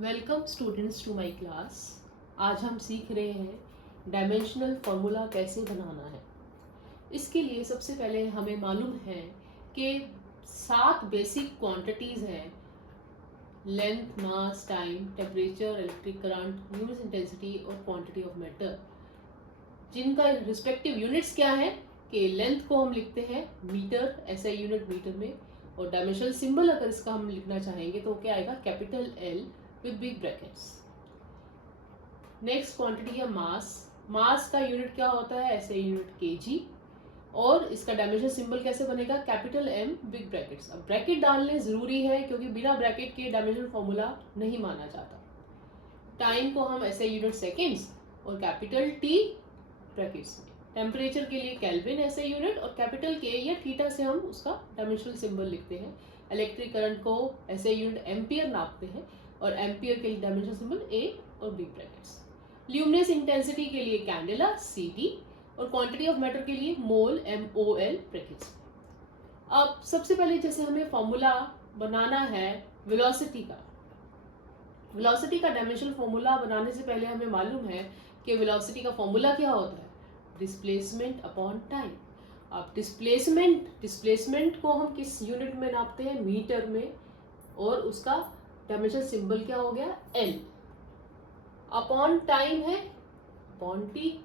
Welcome students to my class. आज हम सीख रहे हैं डायमेंशनल फार्मूला कैसे बनाना है। इसके लिए सबसे पहले हमें मालूम है कि 7 बेसिक क्वांटिटीज़ हैं: length, mass, time, temperature, electric current, luminous intensity और क्वांटिटी ऑफ मैटर, जिनका रिस्पेक्टिव यूनिट्स क्या है कि लेंथ को हम लिखते हैं मीटर, एसआई यूनिट मीटर में, और डायमेंशनल सिंबल अगर इसका हम लिखना चाहेंगे तो क्या आएगा, capital L with big brackets. Next quantity है मास। मास का यूनिट क्या होता है, एसआई यूनिट केजी, और इसका डायमेंशन सिंबल कैसे बनेगा, कैपिटल एम बिग ब्रैकेट्स। अब ब्रैकेट डालने जरूरी है क्योंकि बिना ब्रैकेट के डायमेंशन फॉर्मूला नहीं माना जाता। टाइम को हम एसआई यूनिट सेकेंड्स और कैपिटल टी ब्रैकेट्स में। टेम्परेचर के लिए केल्विन एसआई यूनिट और कैपिटल के या थीटा से हम उसका डायमेंशनल सिंबल लिखते हैं। इलेक्ट्रिक करंट को एसआई यूनिट एम्पियर नापते हैं और एम्पियर के लिए डायमेंशनल सिंबल ए और बिग ब्रैकेट्स। ल्यूमिनस इंटेंसिटी के लिए कैंडेला सी और क्वांटिटी ऑफ मैटर के लिए मोल MOL ब्रैकेट्स। अब सबसे पहले जैसे हमें फॉर्मूला बनाना है वेलोसिटी का। वेलोसिटी का डायमेंशनल फॉर्मूला बनाने से पहले हमें मालूम है कि वेलोसिटी का फॉर्मूला क्या होता है, डिस्प्लेसमेंट अपॉन टाइम। अब डिस्प्लेसमेंट को हम किस यूनिट में नापते हैं, मीटर में, और उसका डायमेंशन सिंबल क्या हो गया, एल। अपॉन टाइम है अपॉन टी।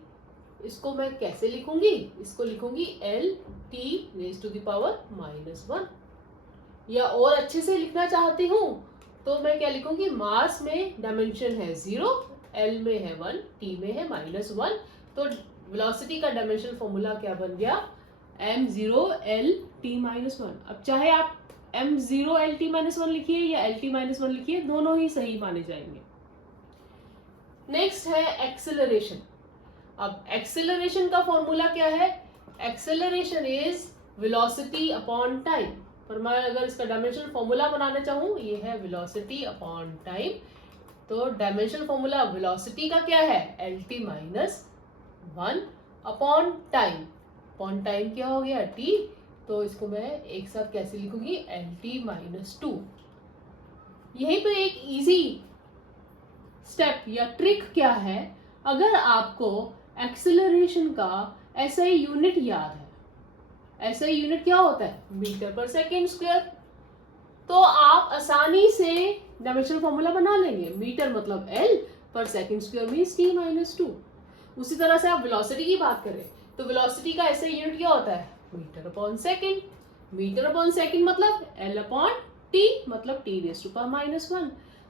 इसको मैं कैसे लिखूंगी, इसको लिखूंगी L T raise to the power -1। या और अच्छे से लिखना चाहती हूँ तो मैं क्या लिखूंगी, मास में डायमेंशन है 0, एल में है 1, टी में है -1। तो वेलोसिटी का डायमेंशन फॉर्मूला क्या बन गया, m0 l t-1। अब चाहे आप m0 l t-1 लिखिए या l t-1 लिखिए, दोनों ही सही माने जाएंगे। नेक्स्ट है एक्सेलरेशन। अब एक्सेलरेशन का फॉर्मूला क्या है, acceleration is velocity upon time. पर मैं अगर इसका डायमेंशनल फॉर्मूला बनाना चाहूँ, ये है वेलोसिटी अपॉन टाइम। तो डायमेंशनल फॉर्मूला वेलोसिटी का क्या है, LT-1 upon time. Upon time क्या हो गया, T। तो इसको मैं एक साथ कैसे लिखूंगी, LT-2। यही पे एक इजी स्टेप या ट्रिक क्या है, अगर आपको एक्सेलरेशन का एसआई यूनिट याद है, एसआई यूनिट क्या होता है, मीटर पर सेकेंड स्क्वायर, तो आप आसानी से डायमेंशनल फॉर्मूला बना लेंगे। मीटर मतलब L पर सेकेंड स्क्वायर मींस T-2। उसी तरह से आप वेलोसिटी की बात करें तो वेलोसिटी का एसआई यूनिट क्या होता है, metre upon second. Metre upon second मतलब L अपॉन T मतलब T⁻⁻1।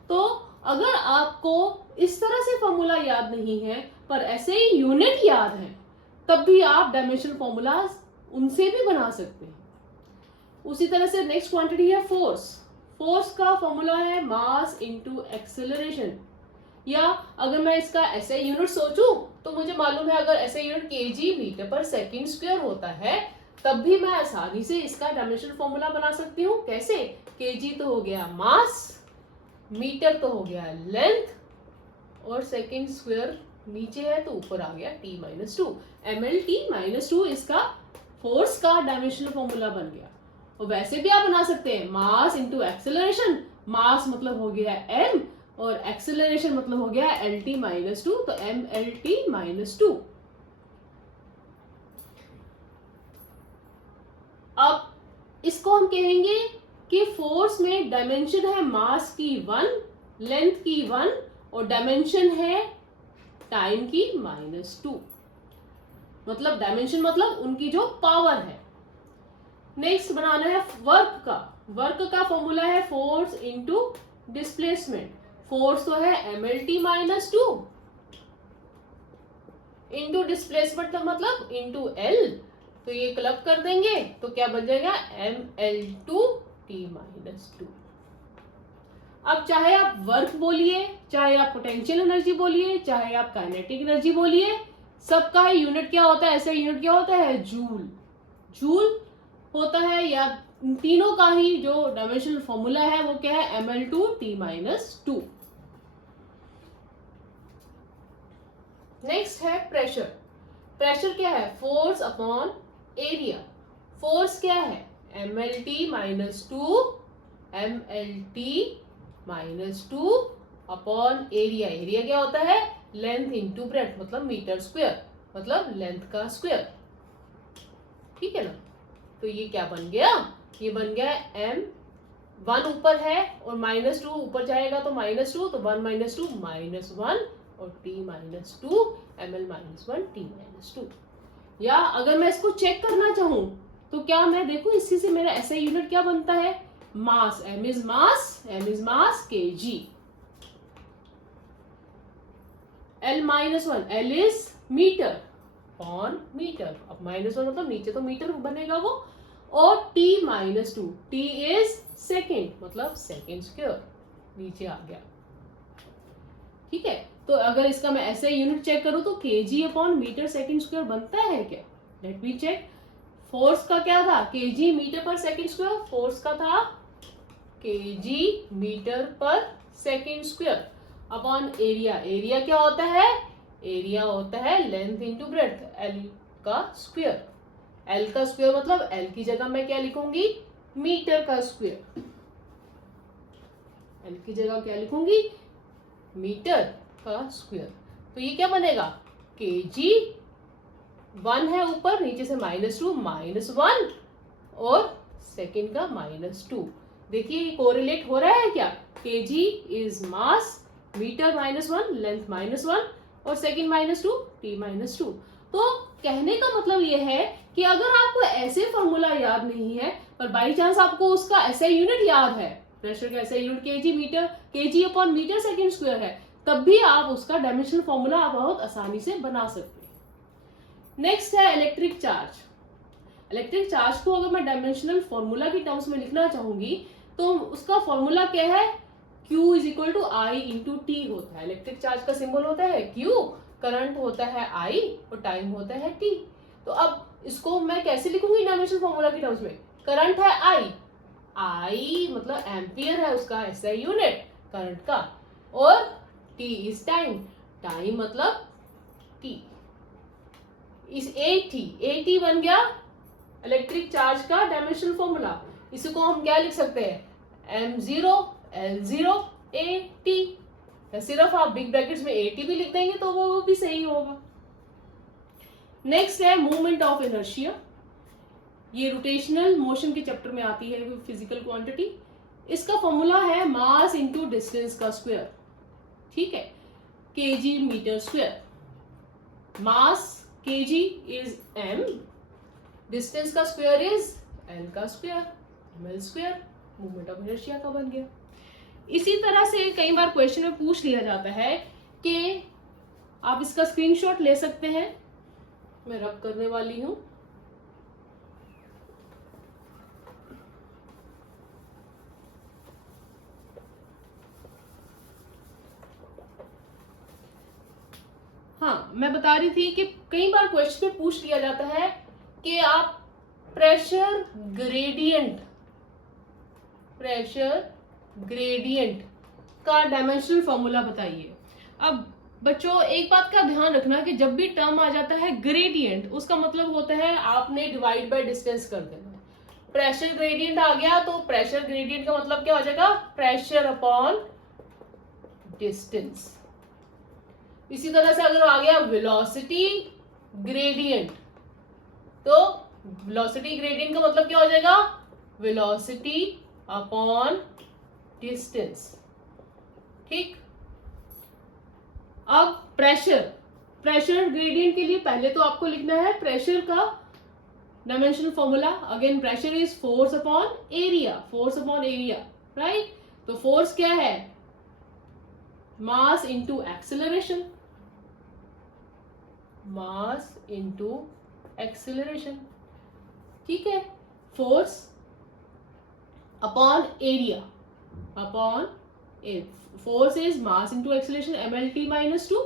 तो अगर आपको इस तरह से फॉर्मूला याद नहीं है पर ऐसे ही यूनिट याद है, तब भी आप डायमेंशनल फॉर्मूलाज उनसे भी बना सकते हैं। उसी तरह से नेक्स्ट क्वांटिटी है फोर्स। फोर्स का फॉर्मूला है मास इनटू एक्सेलरेशन। या अगर मैं इसका एसआई यूनिट सोचूं तो मुझे मालूम है अगर एसआई यूनिट केजी मीटर पर सेकेंड स्क्वायर होता है, तब भी मैं आसानी से इसका डायमेंशनल फॉर्मूला बना सकती हूँ। कैसे, केजी तो हो गया मास, मीटर तो हो गया लेंथ, और सेकेंड स्क्वायर नीचे है तो ऊपर आ गया T-2। ML-T-2 इसका फोर्स का डायमेंशनल फॉर्मूला बन गया। और वैसे भी आप बना सकते हैं मास इंटू एक्सेलरेशन। मास मतलब हो गया m और एक्सेलरेशन मतलब हो गया LT-2, तो MLT-2। अब इसको हम कहेंगे कि फोर्स में डायमेंशन है मास की 1, लेंथ की 1 और डायमेंशन है टाइम की -2। मतलब डायमेंशन मतलब उनकी जो पावर है। नेक्स्ट बनाना है वर्क का। वर्क का फॉर्मूला है फोर्स इनटू डिस्प्लेसमेंट। फोर्स तो है MLT-2 इनटू डिस्प्लेसमेंट का मतलब इनटू L। तो ये क्लब कर देंगे तो क्या बन जाएगा, ML2T-2। अब चाहे आप वर्क बोलिए, चाहे आप पोटेंशियल एनर्जी बोलिए, चाहे आप काइनेटिक एनर्जी बोलिए, सबका यूनिट क्या होता है, ऐसा यूनिट क्या होता है, जूल। जूल होता है, या तीनों का ही जो डायमेंशनल फॉर्मूला है वो क्या है, ML2T-2। नेक्स्ट है प्रेशर। प्रेशर क्या है, फोर्स अपॉन एरिया। फोर्स क्या है, MLT-2 MLT-2 upon area, area क्या होता है, लेंथ इंटू ब्रेड्थ मतलब मीटर स्क्वायर, मतलब लेंथ का स्क्वायर, ठीक है ना। तो ये क्या बन गया, ये बन गया m, 1 ऊपर है और -2 ऊपर जाएगा तो -2, तो 1 - 2 -1 और t - 2 ml - 1 t - 2। या अगर मैं इसको चेक करना चाहूं तो क्या मैं देखूं, इसी से मेरा SI यूनिट क्या बनता है, mass, m is mass kg, L - 1, L is metre on metre, अब -1 मतलब नीचे तो मीटर बनेगा वो, और t - 2, t इज सेकेंड मतलब सेकेंड स्क्वायर, नीचे आ गया, ठीक है। तो अगर इसका मैं ऐसे यूनिट चेक करूं तो kg upon metre second square बनता है क्या, लेट मी चेक। फोर्स का क्या था, kg मीटर पर सेकेंड स्क्वायर, फोर्स का था kg मीटर पर second square upon area, area क्या होता है, एरिया होता है लेंथ इंटू ब्रेड्थ, L का स्क्वायर, L का स्क्वायर मतलब L की जगह मैं क्या लिखूंगी, मीटर का स्क्वायर, L की जगह क्या लिखूंगी, मीटर का स्क्वायर। तो ये क्या बनेगा, kg 1 है ऊपर, नीचे से -2 -1 और सेकेंड का -2। देखिए ये कोरिलेट हो रहा है क्या, kg is mass, metre -1, length -1 और सेकेंड -2 t -2। तो कहने का मतलब ये है कि अगर आपको ऐसे फॉर्मूला याद नहीं है पर बाई चांस आपको उसका SI यूनिट याद है, प्रेशर का SI unit kg upon metre second square है, तब भी आप उसका डायमेंशनल फॉर्मूला आप बहुत आसानी से बना सकते हैं। नेक्स्ट है इलेक्ट्रिक चार्ज। इलेक्ट्रिक चार्ज को अगर मैं डायमेंशनल फॉर्मूला की टर्म्स में लिखना चाहूंगी तो उसका फॉर्मूला क्या है, Q = I × T होता है। इलेक्ट्रिक चार्ज का सिंबल होता है Q, करंट होता है I और टाइम होता है T। तो अब इसको मैं कैसे लिखूंगी डायमेंशनल फॉर्मूला की टर्म्स में, करंट है I मतलब एम्पियर है उसका SI यूनिट करंट का, और T इज टाइम, टाइम मतलब T इस AT बन गया इलेक्ट्रिक चार्ज का डायमेंशनल फॉर्मूला। इसको हम क्या लिख सकते हैं, m0 L0 AT, या सिर्फ आप बिग ब्रैकेट्स में AT भी लिख देंगे तो वो भी सही होगा। नेक्स्ट है मूवमेंट ऑफ इनर्शिया, ये रोटेशनल मोशन के चैप्टर में आती है फिजिकल क्वांटिटी। इसका फॉर्मूला है मास इंटू डिस्टेंस का स्क्वायर, ठीक है, kg metre square, mass kg is m, distance का स्क्वायर इज l का square ml square, movement of inertia का बन गया। इसी तरह से कई बार क्वेश्चन में पूछ लिया जाता है कि आप इसका स्क्रीनशॉट ले सकते हैं, मैं रब करने वाली हूं। हाँ, मैं बता रही थी कि कई बार क्वेश्चन में पूछ लिया जाता है कि आप प्रेशर ग्रेडियंट का डायमेंशनल फॉर्मूला बताइए। अब बच्चों एक बात का ध्यान रखना कि जब भी टर्म आ जाता है ग्रेडियंट, उसका मतलब होता है आपने डिवाइड बाय डिस्टेंस कर देना। प्रेशर ग्रेडियंट आ गया तो प्रेशर ग्रेडियंट का मतलब क्या हो जाएगा, प्रेशर अपॉन डिस्टेंस। इसी तरह से अगर आ गया वेलोसिटी ग्रेडियंट, तो वेलोसिटी ग्रेडियंट का मतलब क्या हो जाएगा, वेलोसिटी अपॉन डिस्टेंस, ठीक। अब प्रेशर ग्रेडियंट के लिए पहले तो आपको लिखना है प्रेशर का dimensional formula. Again pressure is force upon area, right. तो फोर्स क्या है, मास इंटू एक्सेलरेशन, ठीक है। Force upon area, force is mass into acceleration mlt - 2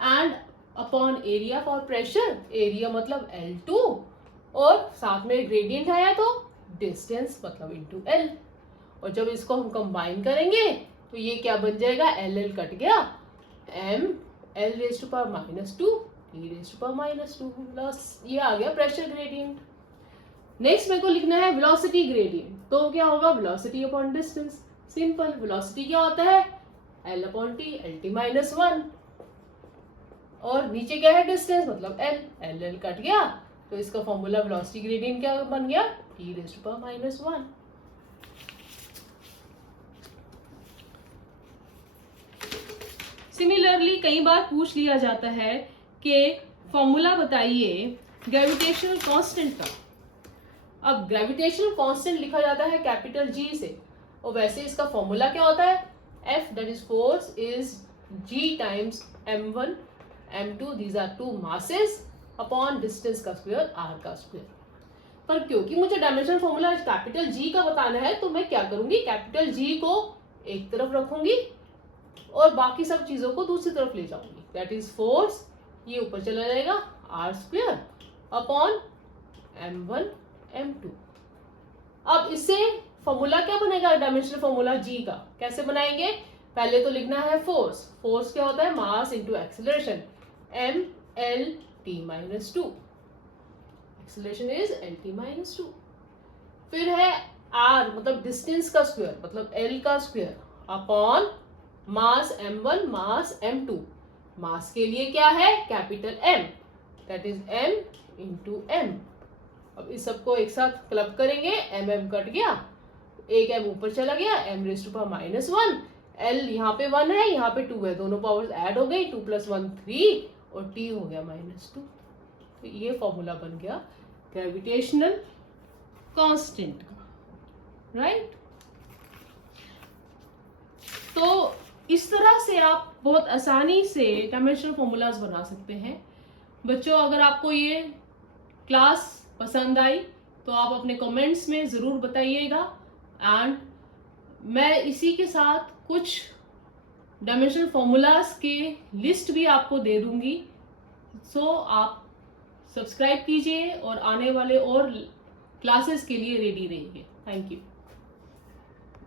and upon area for pressure, area मतलब L2 और साथ में ग्रेडियंट आया तो डिस्टेंस मतलब इंटू L, और जब इसको हम कंबाइन करेंगे तो ये क्या बन जाएगा, LL कट गया, m L⁻² -2 T⁻², प्लस ये आ गया प्रेशर ग्रेडियंट। नेक्स्ट मेरे को लिखना है वेलोसिटी ग्रेडियंट, तो क्या होगा, velocity upon distance. Simple, velocity क्या होता है L upon T, L T minus 1, और नीचे क्या है डिस्टेंस मतलब L, L कट गया, तो इसका फॉर्मूला वेलोसिटी ग्रेडियंट क्या बन गया, T raise to power minus 1। Similarly कई बार पूछ लिया जाता है कि फॉर्मूला बताइए ग्रेविटेशनल कांस्टेंट का। अब ग्रेविटेशनल कांस्टेंट लिखा जाता है कैपिटल जी से, और वैसे इसका फॉर्मूला क्या होता है, F that is force is G times m1 m2, these are two masses, upon distance का स्क्वायर r का स्क्वायर। पर क्योंकि मुझे डायमेंशनल फॉर्मूला कैपिटल जी का बताना है, तो मैं क्या करूंगी, कैपिटल जी को एक तरफ रखूंगी और बाकी सब चीजों को दूसरी तरफ ले जाऊंगी। दैट इज फोर्स, ये ऊपर चला जाएगा r square upon m1 m2। अब इससे फॉर्मूला क्या बनेगा, डायमेंशनल फॉर्मूला जी का कैसे बनाएंगे, पहले तो लिखना है फोर्स। फोर्स क्या होता है, mass into acceleration, m l t minus 2, acceleration is l t minus 2। फिर है r मतलब डिस्टेंस का स्क्वायर मतलब l का स्क्वायर अपॉन मास m1 मास m2, मास के लिए क्या है capital M, that is m into m। अब इस सबको एक साथ क्लब करेंगे, m कट गया, एक m ऊपर चला गया, m raise to power minus 1, l यहाँ पे 1 है यहाँ पे 2 है, दोनों पावर्स ऐड हो गई, 2 + 1 3 और t हो गया -2। तो ये फॉर्मूला बन गया ग्रेविटेशनल कांस्टेंट का, राइट। तो इस तरह से आप बहुत आसानी से डायमेंशनल फॉर्मूलाज बना सकते हैं। बच्चों, अगर आपको ये क्लास पसंद आई तो आप अपने कमेंट्स में ज़रूर बताइएगा, एंड मैं इसी के साथ कुछ डायमेंशनल फॉर्मूलाज के लिस्ट भी आपको दे दूंगी। सो आप सब्सक्राइब कीजिए और आने वाले और क्लासेस के लिए रेडी रहिए। Thank you.